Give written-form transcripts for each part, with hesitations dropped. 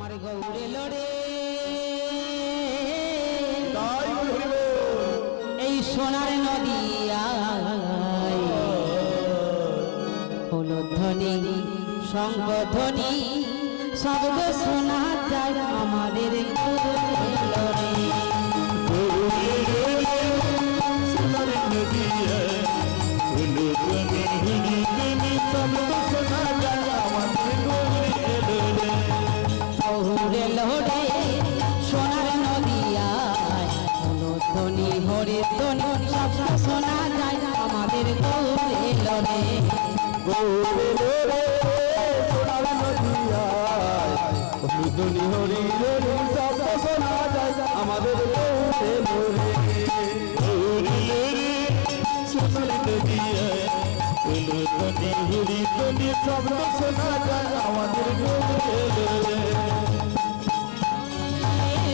আমার গৌরে লড়ে এই সোনার নদিয়ায় হলো ধ্বনি সংগধ্বনি শব্দ শোনা যায় আমাদের গৌরে লড়ে সোনার নদিয়ায় হলো ধ্বনি শব্দ শোনা যায় আমাদের গৌরে লড়ে গৌরে লড়ে সোনার নদিয়ায় হলো ধ্বনি হরে ধ্বনি শব্দ শোনা যায় আমাদের গৌরে লড়ে গৌরে লড়ে সোনার নদিয়ায় হলো ধ্বনি হরি হরি শব্দ শোনা যায় আমাদের গৌরে লড়ে গৌরে লড়ে সোনার নদিয়ায় হলো ধ্বনি হরি ধ্বনি শব্দ শোনা যায় আমাদের গৌরে লড়ে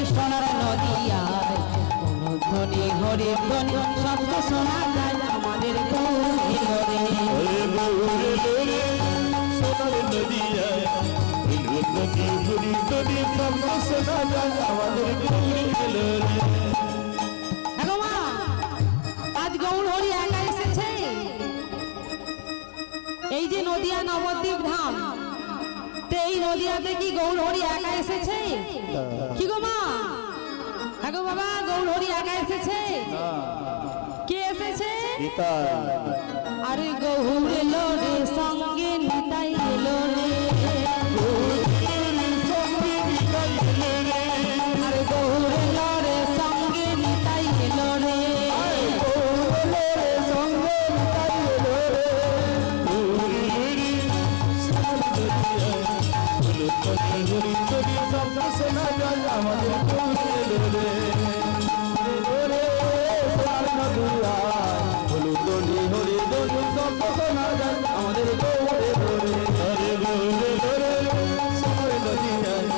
সোনার নদিয়ায় কোনো ধ্বনি হরে ধ্বনি শব্দ শোনা যায় আমাদের গৌরে লড়ে গৌরে লড়ে সোনার নদিয়ায় হলো ধ্বনি হরি ধ্বনি শব্দ শোনা যায় আমাদের গৌরে লড়ে আজ গৌর হরি একা এসেছে এই যে নদিয়া নবদ্বীপ ধাম তো এই নদিয়াতে কি গৌর হরি একা এসেছে কি গো মা হ্যাঁ গো বাবা গৌর হরি একা এসেছে কে এসেছে আরে গৌরে লড়ে সঙ্গে নিতাই এলো রে আরে গৌরে লড়ে সঙ্গে নিতাই এলো রে হরি হরি শব্দ শোনা যায় আমাদের গৌরে লড়ে লড়ে সোনার নদিয়ায় হলো ধ্বনি হরি ধ্বনি শব্দ শোনা যায় আমাদের গৌরে লড়ে হরে গৌরে লড়ে সোনার নদিয়ায়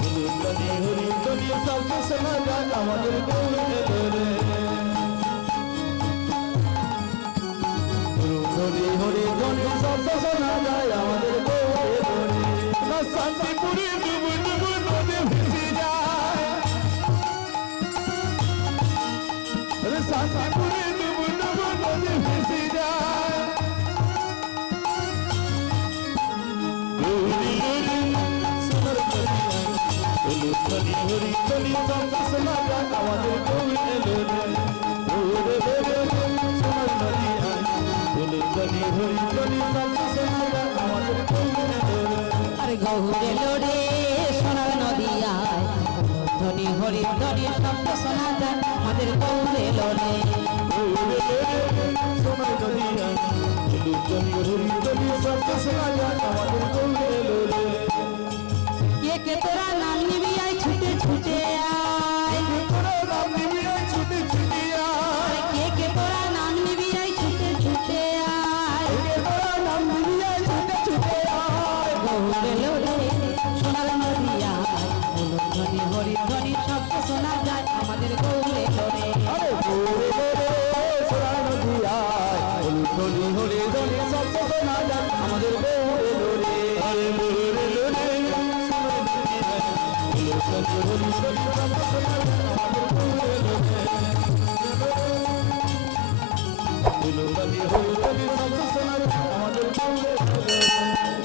হলো ধ্বনি হরি ধ্বনি শব্দ শোনা যায় আমাদের গৌরে লড়ে ধ্বনি হরি ধ্বনি শব্দ শোনা যায় আমাদের গৌরে লড়ে শান্তিপুরে ডুবু ডুবু নদী ভেসে যায় শান্তিপুরে ডুবু ডুবু নদী ভেসে যায় গৌরী লড়ে সোনার নদিয়ায় হলো ধ্বনি হরি ধ্বনি শব্দ শোনা যায় আমাদের গৌরে লড়ে গৌরে লড়ে সোনার নদিয়ায় হলো ধ্বনি হরি ধ্বনি শব্দ শোনা যায় আমাদের গৌরে লড়ে আরে গৌরে লড়ে সোনার নদিয়ায় ধ্বনি হরি ধ্বনি শব্দ শোনা যায় আমাদের গৌরে লড়ে গৌরে লড়ে সোনার নদিয়ায় হলো ধ্বনি হরি ধ্বনি শব্দ শোনা যায় আমাদের গৌরে লড়ে কে কে তোরা নাম নিবি আয় ছুটে ছুটে আয় তোরা নাম নিবি আয় ছুটে ছুটে আয় কে কে তোরা নাম নিবি আয় ছুটে ছুটে আয় তোরা নাম নিবি আয় ছুটে ছুটে আয় গৌরে লড়ে সোনার নদিয়ায় হলো ধ্বনি হরি ধ্বনি শব্দ শোনা যায় আমাদের গৌরে লড়ে আরে গৌরে লড়ে সোনার নদিয়ায় হলো ধ্বনি হরি ধ্বনি শব্দ শোনা যায় আমাদের গৌরে লড়ে আরে গৌরে লড়ে সোনার নদিয়ায় হলো ধ্বনি হরি ধ্বনি শব্দ শোনা যায়